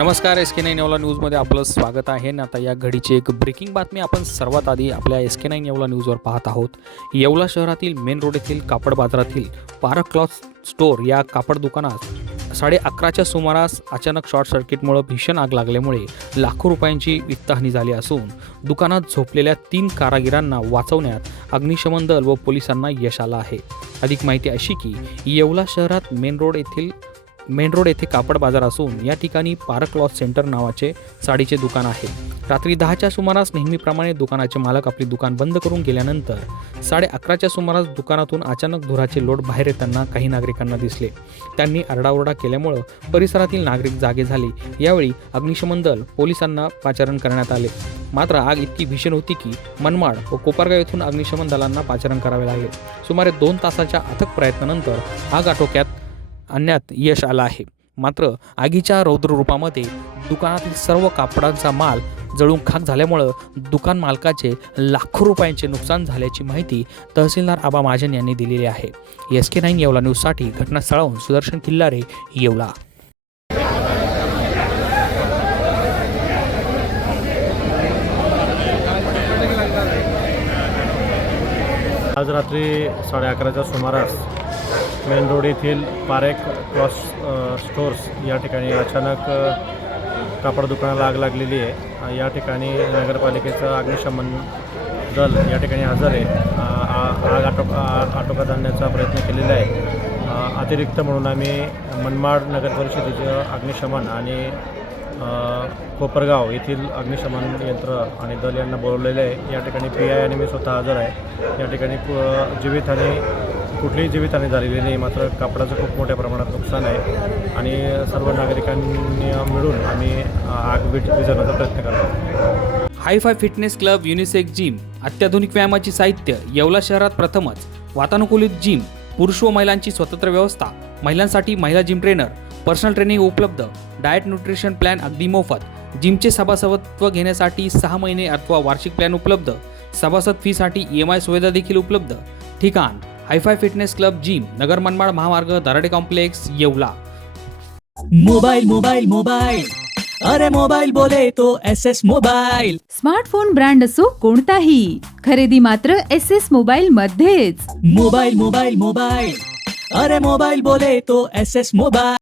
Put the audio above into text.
नमस्कार S K nine Yeola न्यूजमध्ये आपलं स्वागत आहे. ना आता या घडीची एक ब्रेकिंग बातमी आपण सर्वात आधी आपल्या एस के नाईन येवला न्यूजवर पाहत आहोत. येवला शहरातील मेन रोड येथील कापड बाजारातील पारक क्लॉथ स्टोअर या कापड दुकानात साडे अकराच्या सुमारास अचानक शॉर्ट सर्किटमुळे भीषण आग लागल्यामुळे लाखो रुपयांची वित्तहानी झाली असून दुकानात झोपलेल्या तीन कारागिरांना वाचवण्यात अग्निशमन दल व पोलिसांना यश आलं आहे. अधिक माहिती अशी की येवला शहरात मेन रोड येथील मेन रोड येथे कापड बाजार असून या ठिकाणी पारक क्लॉथ सेंटर नावाचे साडीचे दुकान आहे. रात्री दहाच्या सुमारास नेहमीप्रमाणे दुकानाचे मालक आपली दुकान बंद करून गेल्यानंतर साडे अकराच्या सुमारास दुकानातून अचानक धुराचे लोट बाहेर येताना काही नागरिकांना दिसले. त्यांनी आरडाओरडा केल्यामुळं परिसरातील नागरिक जागे झाले. यावेळी अग्निशमन दल पोलिसांना पाचारण करण्यात आले. मात्र आग इतकी भीषण होती की मनमाड व कोपरगाव येथून अग्निशमन दलांना पाचारण करावे लागले. सुमारे दोन तासाच्या अथक प्रयत्नानंतर आग आटोक्यात आणण्यात यश आलं आहे. मात्र आगीच्या रौद्ररूपामध्ये दुकानातील सर्व कापडांचा माल जळून खाक झाल्यामुळं दुकान मालकाचे लाखो रुपयांचे नुकसान झाल्याची माहिती तहसीलदार आबा महाजन यांनी दिलेली आहे. एस के नाईन येवला न्यूजसाठी घटनास्थळाहून सुदर्शन किल्लारे येवला. आज रात्री साडे अकराच्या सुमारास मेन रोड येथील पारेख क्रॉस स्टोर्स या ठिकाणी अचानक कापड दुकानाला आग लागलेली आहे. या ठिकाणी नगरपालिकेचं अग्निशमन दल या ठिकाणी हजर आहे. आग आटो आ- आटोक्यात आणण्याचा प्रयत्न केलेला आहे. अतिरिक्त म्हणून आम्ही मनमाड नगर परिषदेचं अग्निशमन आणि कोपरगाव येथील अग्निशमन यंत्र आणि दल यांना बोलवलेलं आहे. या ठिकाणी पी आय आणि मी स्वतः हजर आहे. या ठिकाणी जीवित जीवितहानी कुठलीही जीवितहानी झालेली नाही मात्र कापडाचं खूप मोठ्या प्रमाणात नुकसान आहे. आणि सर्व नागरिकांनी मिळून आम्ही आग विट विजवण्याचा प्रयत्न करतो hi fi fitness club unisex gym अत्याधुनिक व्यायामाची साहित्य येवला शहरात प्रथमच वातानुकूलित जिम पुरुष व महिलांची स्वतंत्र व्यवस्था महिलांसाठी महिला जिम ट्रेनर पर्सनल ट्रेनिंग उपलब्ध डाएट न्यूट्रिशन प्लॅन अगदी मोफत जिमचे सभासदत्व घेण्यासाठी सहा महिने अथवा वार्षिक प्लॅन उपलब्ध सभासद फीसाठी ई एम आय सुविधा देखील उपलब्ध ठिकाण hi fi fitness club gym नगर मनमाड महामार्ग Darade complex Yeola. Mobile mobile mobile अरे मोबाइल बोले तो S S mobile smartphone brand असो कोणताही खरेदी मात्र एस एस मोबाईल मध्येच. मोबाइल मोबाइल मोबाइल अरे मोबाइल बोले तो एस एस मोबाइल